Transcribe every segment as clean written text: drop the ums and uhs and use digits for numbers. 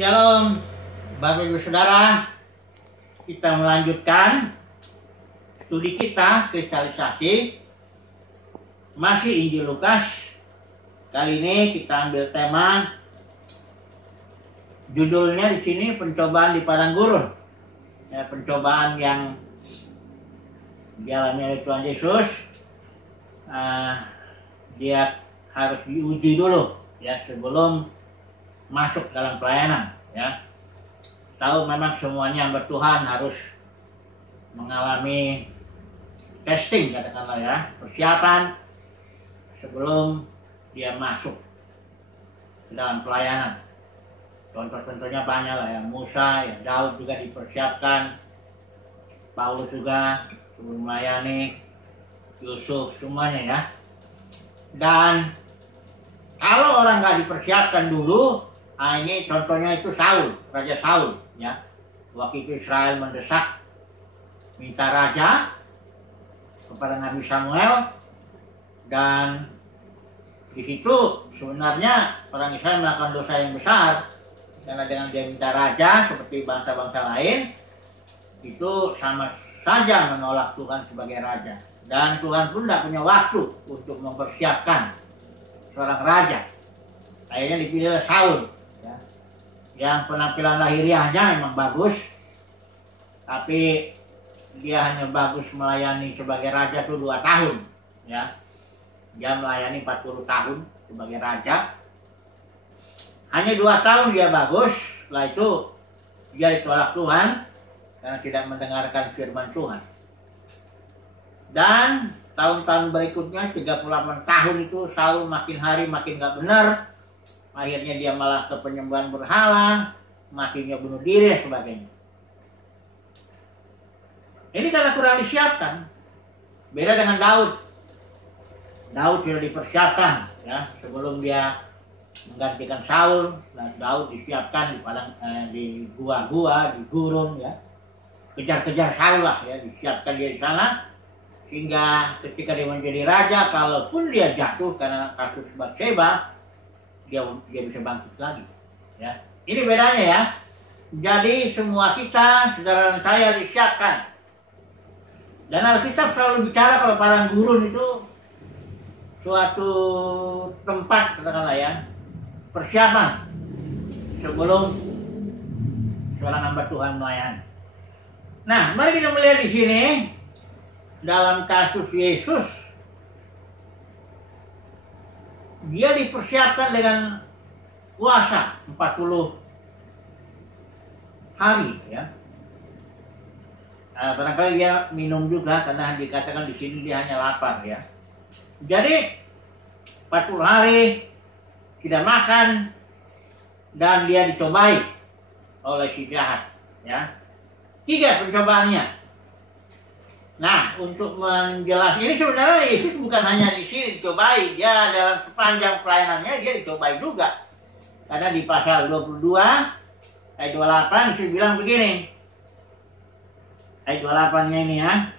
Shalom, Bapak Ibu Saudara. Kita melanjutkan studi kita kristalisasi masih Injil Lukas. Kali ini kita ambil tema, judulnya di sini pencobaan di padang gurun. Ya, pencobaan yang dialami oleh Tuhan Yesus. Dia harus diuji dulu ya sebelum masuk dalam pelayanan ya. Tahu memang semuanya yang bertuhan harus mengalami testing, katakanlah ya, persiapan sebelum dia masuk ke dalam pelayanan. Contoh-contohnya banyak lah ya, Musa, ya Daud juga dipersiapkan, Paulus juga sebelum melayani, Yusuf, semuanya ya. Dan kalau orang nggak dipersiapkan dulu, ini contohnya itu Saul, Raja Saul ya. Waktu itu Israel mendesak minta raja kepada Nabi Samuel, dan di situ sebenarnya orang Israel melakukan dosa yang besar, karena dengan dia minta raja seperti bangsa-bangsa lain, itu sama saja menolak Tuhan sebagai raja. Dan Tuhan pun tidak punya waktu untuk mempersiapkan seorang raja. Akhirnya dipilih Saul ya, yang penampilan lahiriahnya memang bagus, tapi dia hanya bagus melayani sebagai raja itu 2 tahun ya. Dia melayani 40 tahun sebagai raja. Hanya 2 tahun dia bagus, setelah itu dia ditolak Tuhan karena tidak mendengarkan firman Tuhan. Dan tahun-tahun berikutnya 38 tahun itu Saul makin hari makin gak benar. Akhirnya dia malah ke penyembahan berhala, matinya bunuh diri dan sebagainya. Ini karena kurang disiapkan. Beda dengan Daud. Daud sudah dipersiapkan ya sebelum dia menggantikan Saul. Dan Daud disiapkan di padang, di gua-gua, di gurun ya. Kejar-kejar Saul lah ya, disiapkan dia di sana. Sehingga ketika dia menjadi raja, kalaupun dia jatuh karena kasus Batseba, dia bisa bangkit lagi. Ya, ini bedanya ya. Jadi semua kita, saudara dan saya disiapkan. Dan Alkitab selalu bicara kalau padang gurun itu suatu tempat, katakanlah ya, persiapan sebelum seorang hamba Tuhan melayani. Nah, mari kita melihat di sini. Dalam kasus Yesus, dia dipersiapkan dengan puasa 40 hari ya. Barangkali dia minum juga karena dikatakan di sini dia hanya lapar ya. Jadi 40 hari tidak makan dan dia dicobai oleh si jahat ya. 3 pencobaannya. Nah, untuk menjelaskan ini sebenarnya Yesus bukan hanya di sini dicobai, dia dalam sepanjang pelayanannya dia dicobai juga. Karena di pasal 22 ayat 28 Yesus bilang begini. Ayat 28-nya ini ya.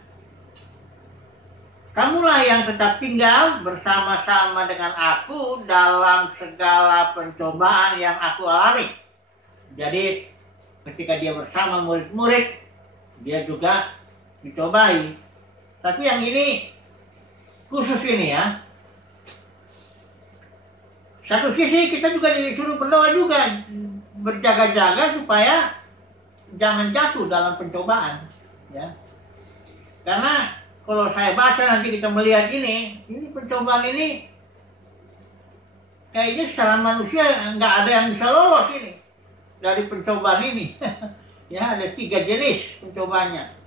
Kamulah yang tetap tinggal bersama-sama dengan aku dalam segala pencobaan yang aku alami. Jadi ketika dia bersama murid-murid, dia juga dicobai. Tapi yang ini khusus ini ya. Satu sisi kita juga disuruh berdoa juga, berjaga-jaga supaya jangan jatuh dalam pencobaan ya. Karena kalau saya baca nanti kita melihat ini pencobaan ini kayaknya secara manusia nggak ada yang bisa lolos ini dari pencobaan ini. Ya, ada 3 jenis pencobaannya.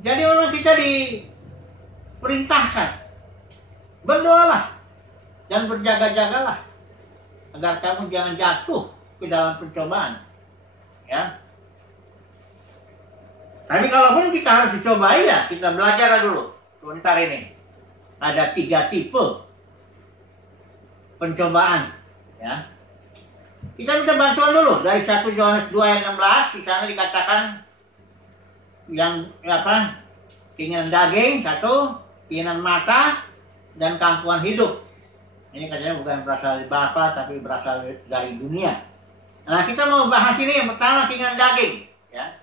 Jadi orang kita diperintahkan berdoalah dan berjaga-jagalah agar kamu jangan jatuh ke dalam pencobaan ya. Tapi kalaupun kita harus dicobai ya, kita belajar dulu sebentar ini. Ada 3 tipe pencobaan ya. Kita minta bantuan dulu dari 1 Yohanes 2 ayat 16. Di sana dikatakan yang apa? Keinginan daging 1, keinginan mata, dan kampuhan hidup. Ini katanya bukan berasal dari Bapa tapi berasal dari dunia. Nah, kita mau bahas ini. Yang pertama keinginan daging, ya.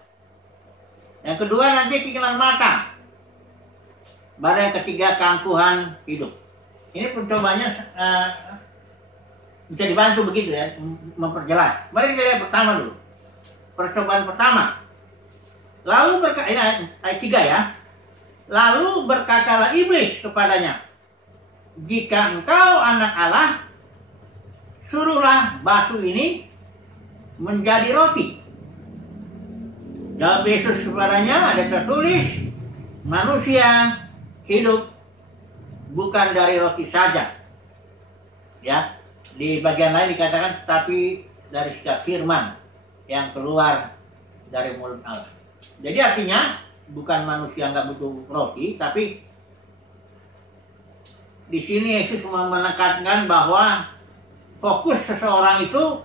Yang kedua nanti keinginan mata. Baru yang ketiga keangkuhan hidup. Ini pencobanya bisa dibantu begitu ya, memperjelas. Mari kita lihat pertama dulu. Percobaan pertama. Lalu berkata, ini ayat 3 ya. Lalu berkatalah iblis kepadanya, jika engkau anak Allah, suruhlah batu ini menjadi roti. Jawab Yesus kepadanya, ada tertulis, manusia hidup bukan dari roti saja. Ya, di bagian lain dikatakan, tapi dari setiap firman yang keluar dari mulut Allah. Jadi artinya bukan manusia nggak butuh roti, tapi di sini Yesus menekankan bahwa fokus seseorang itu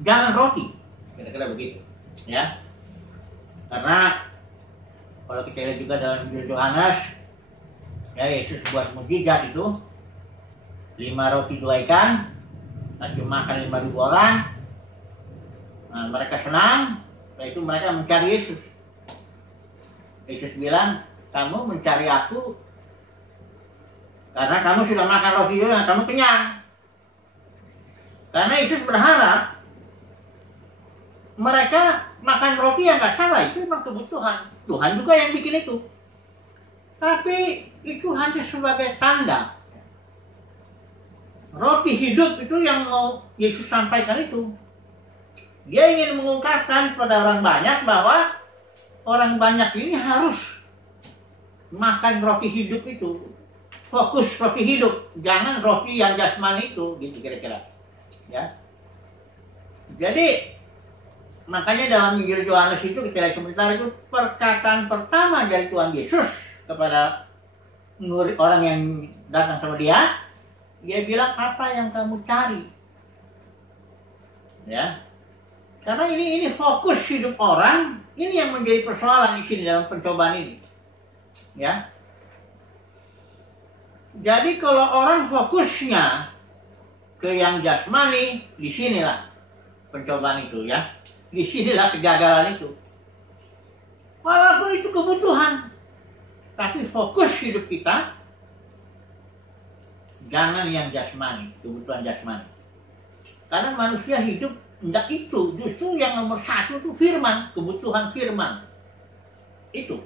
jangan roti, kira-kira begitu, ya. Karena kalau kita lihat juga dalam Injil Yohanes, ya Yesus buat mukjizat itu 5 roti 2 ikan, kasih makan 5.000 orang. Nah, mereka senang, setelah itu mereka mencari Yesus. Yesus bilang, kamu mencari aku karena kamu sudah makan roti itu dan kamu kenyang. Karena Yesus berharap mereka makan roti yang nggak salah, itu memang kebutuhan. Tuhan juga yang bikin itu. Tapi itu hanya sebagai tanda. Roti hidup itu yang mau Yesus sampaikan itu. Dia ingin mengungkapkan kepada orang banyak bahwa orang banyak ini harus makan roti hidup itu. Fokus roti hidup, jangan roti yang jasmani itu, gitu kira-kira. Ya. Jadi makanya dalam Injil Yohanes itu kita lihat sebentar, itu perkataan pertama dari Tuhan Yesus kepada murid orang yang datang sama dia. Dia bilang, apa yang kamu cari? Ya. Karena ini fokus hidup orang, ini yang menjadi persoalan di sini dalam pencobaan ini. Ya. Jadi kalau orang fokusnya ke yang jasmani, disinilah pencobaan itu ya. Disinilah kegagalan itu. Walaupun itu kebutuhan, tapi fokus hidup kita jangan yang jasmani, kebutuhan jasmani. Karena manusia hidup enggak itu, justru yang nomor 1 itu firman, kebutuhan firman. Itu.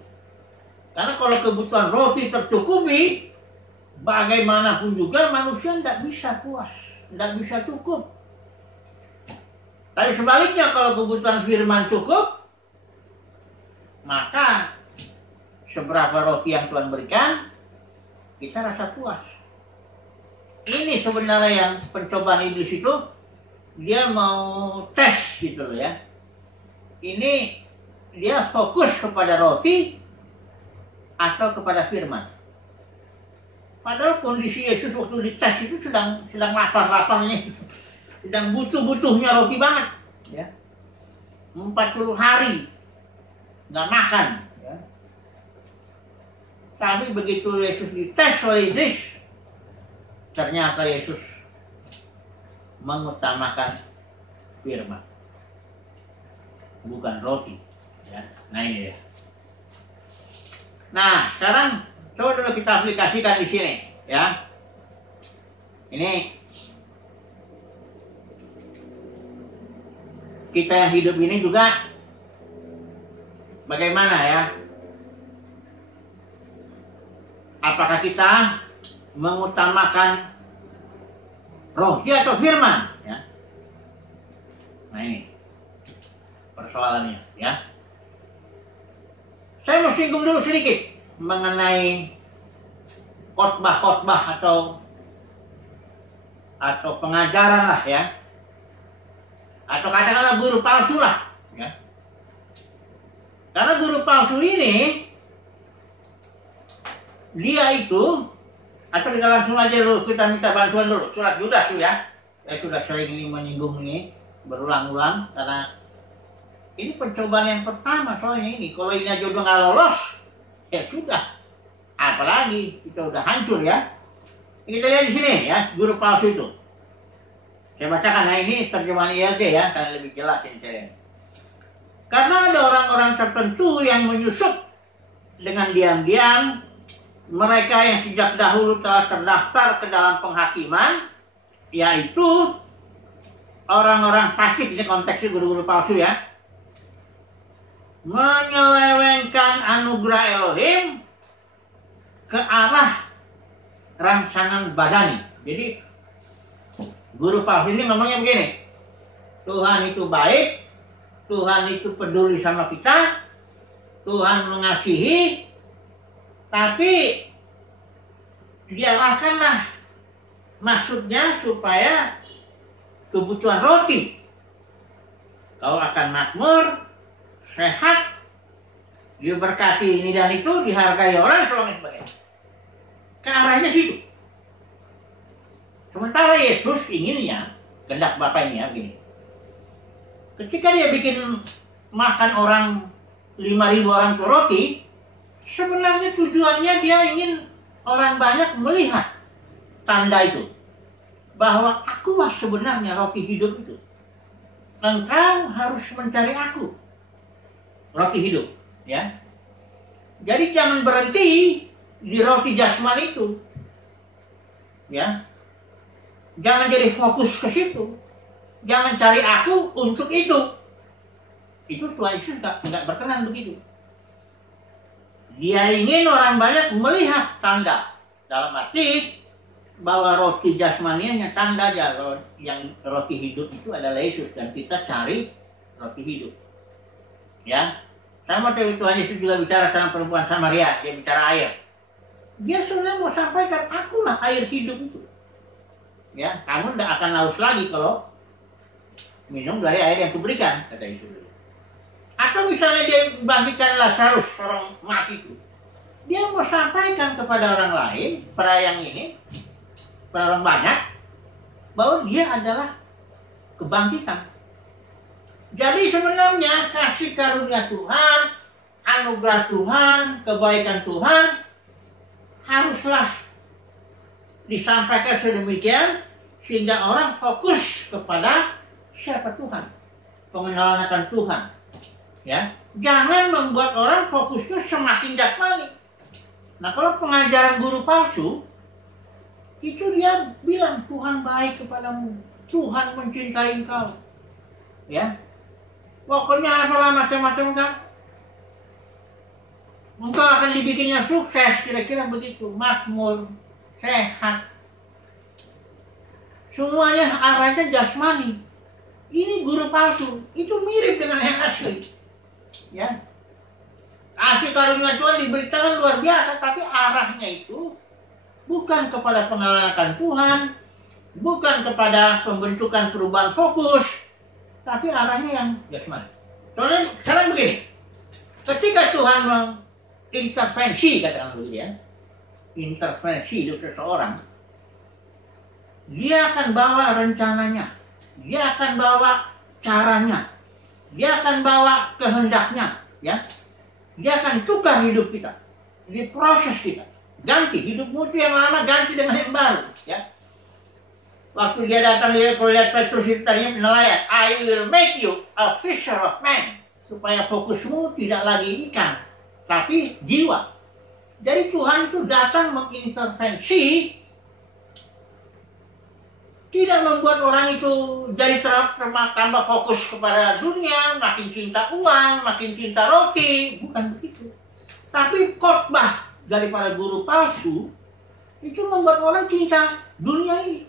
Karena kalau kebutuhan roti tercukupi, bagaimanapun juga manusia enggak bisa puas, enggak bisa cukup. Tapi sebaliknya kalau kebutuhan firman cukup, maka seberapa roti yang Tuhan berikan, kita rasa puas. Ini sebenarnya yang pencobaan iblis itu, dia mau tes gitu loh ya. Ini dia fokus kepada roti atau kepada firman. Padahal kondisi Yesus waktu dites itu sedang lapar-laparnya, sedang butuh-butuhnya roti banget. Ya. 40 hari nggak makan. Ya. Tapi begitu Yesus dites oleh iblis, ternyata Yesus mengutamakan firman, bukan roti. Ya. Nah ini ya. Nah sekarang coba dulu kita aplikasikan di sini, ya. Ini kita yang hidup ini juga bagaimana ya? Apakah kita mengutamakan roti atau firman? Ya. Nah ini persoalannya, ya. Saya mau singgung dulu sedikit mengenai khotbah-khotbah atau pengajaran lah ya, atau katakanlah guru palsu lah ya. Karena guru palsu ini dia itu, atau kita langsung aja dulu kita minta bantuan dulu surat Yudas ya. Saya sudah sering ini menyinggung ini berulang-ulang karena ini pencobaan yang pertama soalnya ini. Kalau ini aja udah nggak lolos, ya sudah. Apalagi kita udah hancur ya. Kita lihat di sini ya, guru palsu itu. Saya bacakan, nah ini terjemahan ILT ya, karena lebih jelas ini saya. Karena ada orang-orang tertentu yang menyusup dengan diam-diam, mereka yang sejak dahulu telah terdaftar ke dalam penghakiman, yaitu orang-orang fasik, ini konteksnya guru-guru palsu ya, menyelewengkan anugerah Elohim ke arah rangsangan badani. Jadi guru palsu ini ngomongnya begini, Tuhan itu baik, Tuhan itu peduli sama kita, Tuhan mengasihi, tapi diarahkanlah maksudnya supaya kebutuhan roti kau akan makmur, sehat, diberkati ini dan itu, dihargai orang, sebagainya. Ke arahnya situ. Sementara Yesus inginnya, kehendak Bapa ini ya begini. Ketika dia bikin makan orang 5.000 orang itu roti, sebenarnya tujuannya dia ingin orang banyak melihat tanda itu. Bahwa akulah sebenarnya roti hidup itu. Engkau harus mencari aku. Roti hidup. Ya. Jadi jangan berhenti di roti jasmani itu. Ya. Jangan jadi fokus ke situ. Jangan cari aku untuk itu. Itu Tuhan Yesus tidak berkenan begitu. Dia ingin orang banyak melihat tanda. Dalam arti bahwa roti jasmanianya tanda aja. Yang roti hidup itu adalah Yesus. Dan kita cari roti hidup. Ya. Sama waktu Tuhan Yesus juga bicara sama perempuan Samaria. Dia bicara air. Dia sebenarnya mau sampaikan, akulah air hidup itu. Ya, kamu tidak akan haus lagi kalau minum dari air yang kuberikan, kata Yesus. Atau misalnya dia membangkitkan Lazarus, orang mati itu. Dia mau sampaikan kepada orang lain, pada yang ini, pada orang banyak, bahwa dia adalah kebangkitan. Jadi sebenarnya kasih karunia Tuhan, anugerah Tuhan, kebaikan Tuhan, haruslah disampaikan sedemikian sehingga orang fokus kepada siapa Tuhan, pengenalan akan Tuhan. Ya, jangan membuat orang fokusnya semakin jasmani. Nah, kalau pengajaran guru palsu itu dia bilang Tuhan baik kepadamu, Tuhan mencintai engkau. Ya, pokoknya apalah macam-macam kan. Engkau akan dibikinnya sukses, kira-kira begitu, makmur, sehat. Semuanya arahnya jasmani. Ini guru palsu. Itu mirip dengan yang asli. Ya. Kasih karunia Tuhan diberitakan luar biasa, tapi arahnya itu bukan kepada pengenalan akan Tuhan, bukan kepada pembentukan perubahan fokus, tapi arahnya yang jasmani. Soalnya sekarang begini. Ketika Tuhan mengintervensi, katakan begitu ya, intervensi hidup seseorang, dia akan bawa rencananya, dia akan bawa caranya, dia akan bawa kehendaknya, ya. Dia akan tukar hidup kita, diproses kita, ganti hidupmu itu yang lama ganti dengan yang baru, ya. Waktu dia datang dia kalau lihat Petrus itu tadinya nelayan, I will make you a fisher of men, supaya fokusmu tidak lagi ikan, tapi jiwa. Jadi Tuhan itu datang mengintervensi, tidak membuat orang itu jadi tambah fokus kepada dunia, makin cinta uang, makin cinta roti, bukan begitu. Tapi khotbah daripada guru palsu itu membuat orang cinta dunia ini,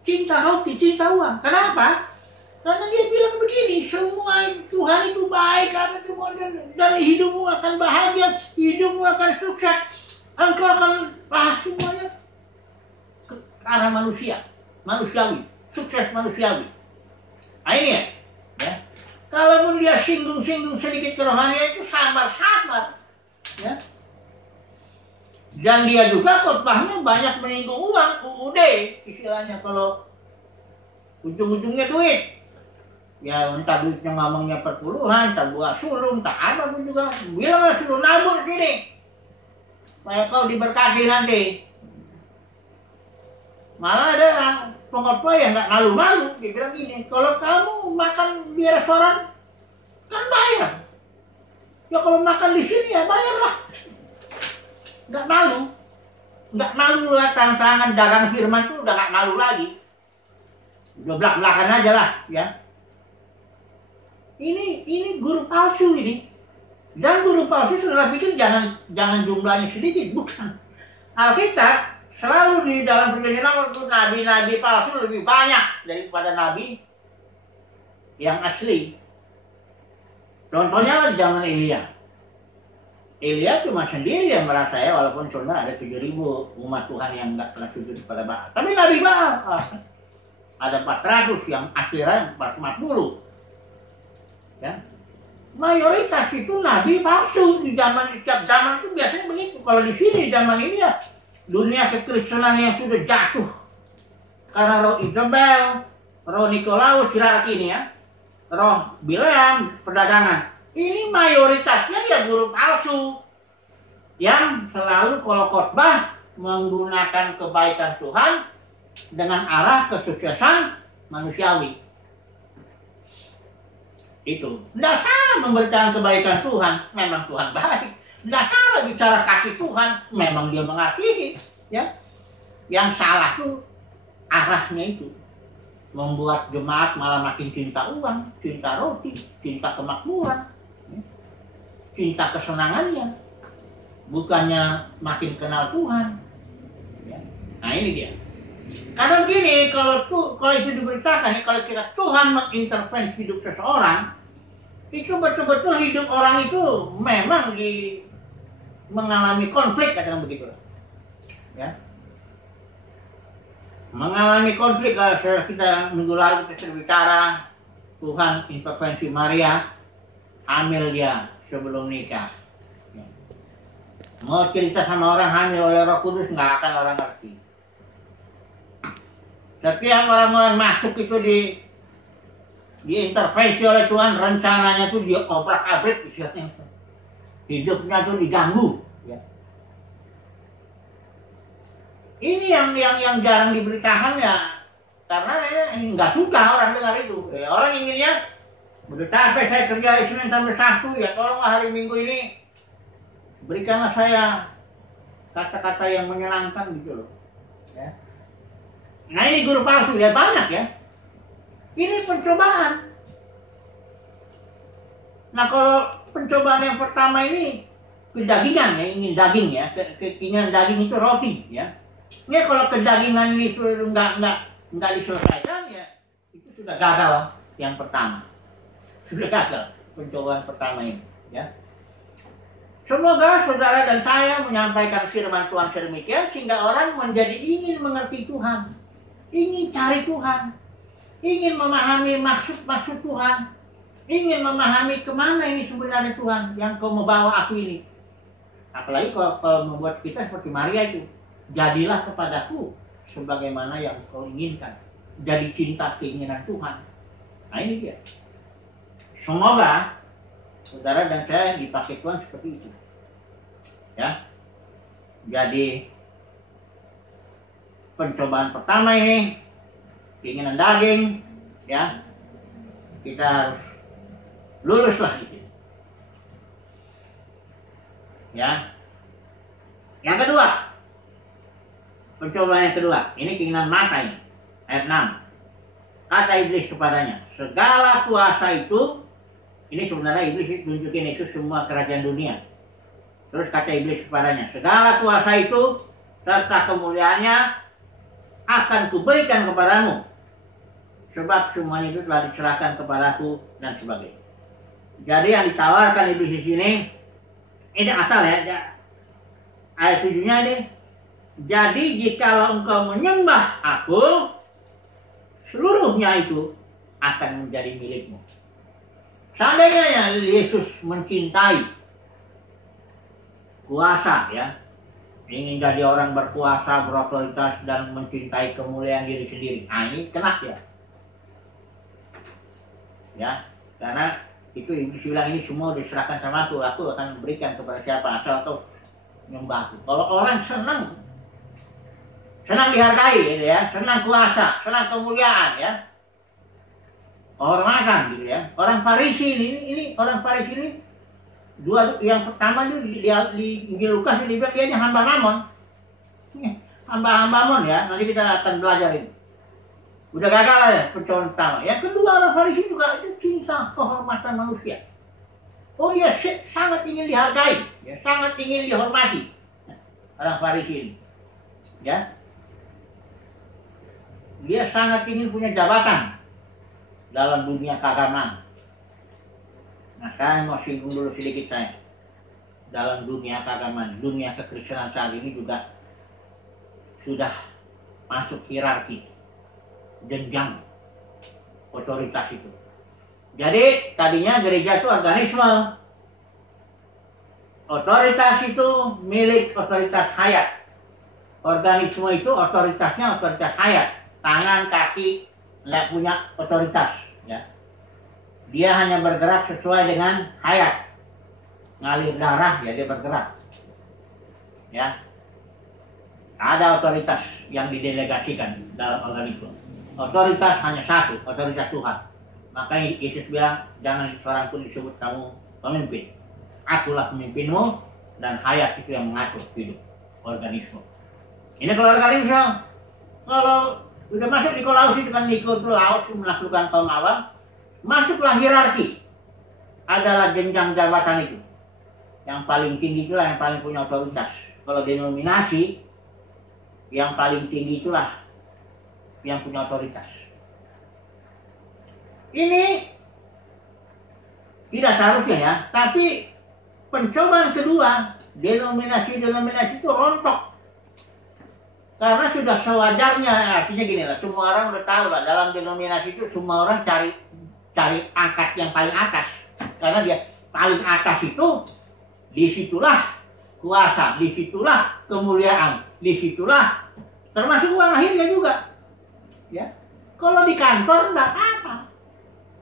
cinta roti, cinta uang. Kenapa? Karena dia bilang begini, semua Tuhan itu baik, dan hidupmu akan bahagia, hidupmu akan sukses, engkau akan semuanya ke arah manusia. Manusiawi, sukses manusiawi. Nah ini ya. Kalaupun dia singgung-singgung sedikit kerohanian itu samar-samar, ya. Dan dia juga khotbahnya banyak menyinggung uang, UUD istilahnya, kalau ujung-ujungnya duit. Ya entah duitnya ngomongnya perpuluhan, entah buah sulung, entah apa pun juga. Bilang suruh nabur sini, supaya kau diberkati nanti. Malah ada pengotua yang nggak malu-malu. Dia bilang gini, kalau kamu makan di restoran kan bayar. Ya kalau makan di sini ya bayarlah. Nggak malu. Nggak malu lah, tangan-tangan dagang firman tuh udah nggak malu lagi. Udah belak-belakan aja lah ya. Ini guru palsu ini. Dan guru palsu saudara pikir jangan jumlahnya sedikit, bukan. Alkitab selalu di dalam perjanjian lama itu nabi-nabi palsu lebih banyak daripada nabi yang asli. Contohnya lah di zaman Elia. Elia cuma sendiri yang merasa ya, walaupun sebenarnya ada 7.000 umat Tuhan yang nggak pernah sujud kepada Baal. Tapi Nabi Baal ada 400 yang Asyira 440. Ya. Mayoritas itu nabi palsu di setiap zaman itu biasanya begitu. Kalau di sini zaman ini ya dunia kekristenan yang sudah jatuh karena roh Isabel, roh Nikolaus, Silarak ini ya, roh Bileam, perdagangan. Ini mayoritasnya ya guru palsu yang selalu kalau khotbah menggunakan kebaikan Tuhan dengan arah kesuksesan manusiawi. Itu tidak salah memberitakan kebaikan Tuhan, memang Tuhan baik. Tidak salah bicara kasih Tuhan, memang Dia mengasihi. Ya, yang salah tuh arahnya itu membuat jemaat malah makin cinta uang, cinta roti, cinta kemakmuran, cinta kesenangannya, bukannya makin kenal Tuhan. Ya. Nah ini dia. Karena begini, kalau itu diberitakan, kalau kita Tuhan mengintervensi hidup seseorang, itu betul-betul hidup orang itu memang mengalami konflik, katakan begitu. Ya. Mengalami konflik. Kalau kita minggu lalu kita bicara Tuhan intervensi Maria, hamil dia sebelum nikah. Ya. Mau cerita sama orang hamil oleh Roh Kudus nggak akan orang ngerti. Setiap orang-orang masuk itu diintervensi oleh Tuhan, rencananya tuh dia obrak-abrik, hidupnya tuh diganggu. Ya. Ini yang jarang diberitakan ya, karena nggak suka orang dengar itu. Ya, orang inginnya udah capek saya kerja Senin sampai Sabtu, ya tolonglah hari Minggu ini berikanlah saya kata-kata yang menyenangkan gitu loh. Ya. Nah ini guru palsu ya banyak ya. Ini pencobaan. Nah kalau pencobaan yang pertama ini kedagingan ya, ingin daging ya, keinginan daging itu roti ya. Ini kalau kedagingan ini nggak diselesaikan ya, itu sudah gagal yang pertama. Sudah gagal pencobaan pertama ini ya. Semoga saudara dan saya menyampaikan firman Tuhan sedemikian sehingga orang menjadi ingin mengerti Tuhan, ingin cari Tuhan, ingin memahami maksud Tuhan, ingin memahami kemana ini sebenarnya Tuhan yang kau membawa aku ini. Apalagi kalau membuat kita seperti Maria itu, jadilah kepadaku sebagaimana yang kau inginkan. Jadi cinta keinginan Tuhan. Nah ini dia. Semoga saudara dan saya dipakai Tuhan seperti itu. Ya. Jadi pencobaan pertama ini keinginan daging, ya kita harus lulus lah gitu. Ya. Yang kedua, pencobaan yang kedua, ini keinginan mata ini. Ayat 6. Kata iblis kepadanya, segala kuasa itu, ini sebenarnya iblis tunjukin Yesus semua kerajaan dunia. Terus kata iblis kepadanya, segala kuasa itu serta kemuliaannya akan kuberikan kepadamu, sebab semuanya itu telah diserahkan kepadaku dan sebagainya. Jadi yang ditawarkan iblis di sini, ini asal ya, ayat 7-nya ini. Jadi jikalau engkau menyembah aku, seluruhnya itu akan menjadi milikmu. Seandainya Yesus mencintai kuasa ya, ingin jadi orang berkuasa, berotoritas dan mencintai kemuliaan diri sendiri. Nah ini kena ya. Ya, karena itu iblis bilang ini semua diserahkan sama aku akan berikan kepada siapa asal kau nyembah aku. Kalau orang senang senang dihargai, gitu ya, senang kuasa, senang kemuliaan, ya, kehormatan, gitu ya. Orang Farisi ini orang Farisi ini dua yang pertama itu di Injil Lukas ini dia ini hamba Mammon, hamba Mammon ya. Nanti kita akan belajar ini. Udah gagal ya pencobaan pertama. Yang kedua orang Farisi juga itu cinta kehormatan manusia. Oh dia sangat ingin dihargai, ya, sangat ingin dihormati. Orang Farisi ini, ya, dia sangat ingin punya jabatan dalam dunia keagamaan. Nah, saya mau singgung dulu sedikit saya. Dalam dunia keagamaan, dunia kekristenan saat ini juga sudah masuk hierarki, jenjang otoritas itu. Jadi tadinya gereja itu organisme. Otoritas itu milik otoritas hayat. Organisme itu otoritasnya otoritas hayat. Tangan, kaki nggak punya otoritas, ya. Dia hanya bergerak sesuai dengan hayat. Ngalir darah ya dia bergerak. Ya. Ada otoritas yang didelegasikan dalam organisme. Otoritas hanya satu, otoritas Tuhan. Makanya Yesus bilang, jangan seorang pun disebut kamu pemimpin. Akulah pemimpinmu dan hayat itu yang mengatur hidup organisme. Ini kalau organisme. Kalau udah masuk Nikolaus itu kan Nikolaus menaklukkan kaum awam, masuklah hierarki. Adalah jenjang jabatan itu. Yang paling tinggi itulah yang paling punya otoritas. Kalau denominasi, yang paling tinggi itulah yang punya otoritas. Ini tidak seharusnya ya, tapi pencobaan kedua, denominasi itu rontok. Karena sudah sewajarnya, artinya gini lah, semua orang udah tahu lah, dalam denominasi itu semua orang cari angkat yang paling atas. Karena dia paling atas itu, disitulah kuasa, disitulah kemuliaan, disitulah termasuk uang akhirnya juga. Ya, kalau di kantor enggak apa-apa.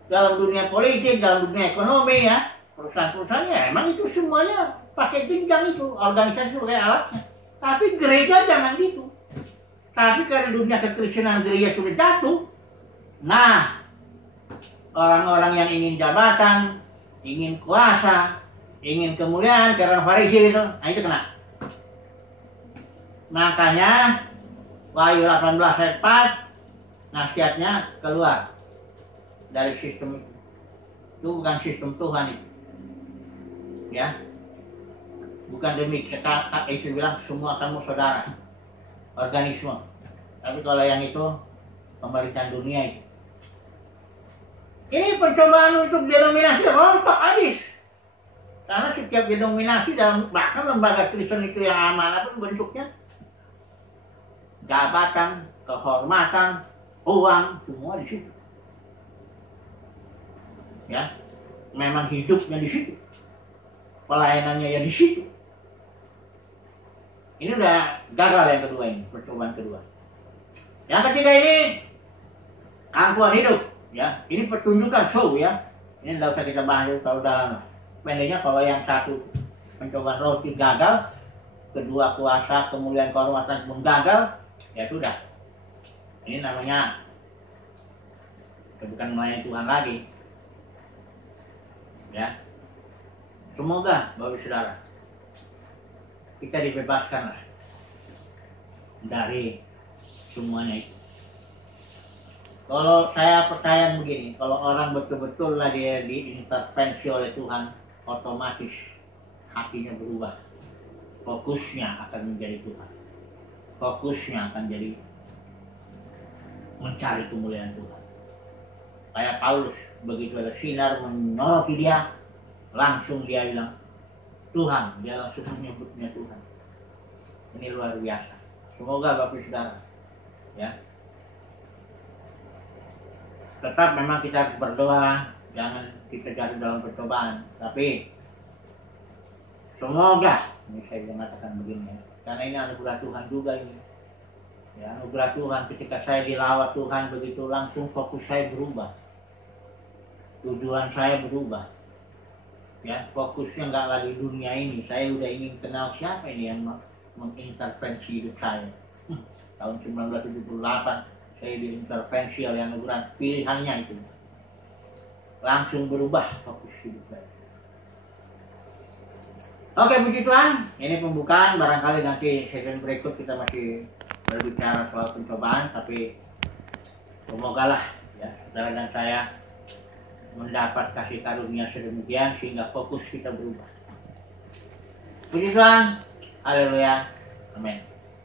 Dalam dunia politik, dalam dunia ekonomi ya, perusahaan-perusahaannya emang itu semuanya pakai jenjang itu, organisasi sebagai alatnya. Tapi gereja jangan gitu. Tapi karena dunia kekristenan gereja sudah jatuh, nah orang-orang yang ingin jabatan, ingin kuasa, ingin kemuliaan, karena Farisi itu, nah itu kena. Makanya Wahyu 18 ayat 4 nasihatnya keluar dari sistem itu bukan sistem Tuhan itu, ya, bukan demikian. Kak Yesus bilang semua kamu saudara, organisme. Tapi kalau yang itu pemerintahan dunia itu. Ini pencobaan untuk denominasi rontok habis. Karena setiap denominasi dalam bahkan lembaga Kristen itu yang amanah pun bentuknya jabatan, kehormatan, uang, semua di situ. Ya, memang hidupnya di situ, pelayanannya ya di situ. Ini udah gagal yang kedua ini, percobaan kedua. Yang ketiga ini angkuhan hidup, ya. Ini pertunjukan show ya. Ini tidak usah kita bahas terlalu dalam. Pendeknya kalau yang satu pencobaan roti gagal, kedua kuasa, kemuliaan, kehormatan pun gagal, ya sudah. Ini namanya bukan melayani Tuhan lagi. Ya, semoga Bapak Saudara kita dibebaskan dari semuanya itu. Kalau saya percaya begini, kalau orang betul-betul lah dia diintervensi oleh Tuhan, otomatis hatinya berubah, fokusnya akan menjadi Tuhan, fokusnya akan jadi mencari kemuliaan Tuhan. Kayak Paulus, begitu ada sinar menyoroti dia, langsung dia bilang, Tuhan, dia langsung menyebutnya Tuhan. Ini luar biasa. Semoga Bapak Saudara, ya, tetap memang kita harus berdoa, jangan kita jatuh dalam percobaan. Tapi semoga, ini saya mengatakan begini ya, karena ini anugerah Tuhan juga ini. Ya, anugerah Tuhan ketika saya dilawat Tuhan begitu langsung fokus saya berubah. Tujuan saya berubah. Ya, fokusnya nggak lagi dunia ini. Saya udah ingin kenal siapa ini yang mengintervensi hidup saya. Tahun 1978 saya diintervensi oleh anugerah, pilihannya itu langsung berubah fokus hidup saya. Oke, puji Tuhan, ini pembukaan. Barangkali nanti sesi berikut kita masih berbicara soal pencobaan, tapi semogalah ya saudara dan saya mendapat kasih karunia sedemikian sehingga fokus kita berubah. Puji Tuhan, haleluya, amin.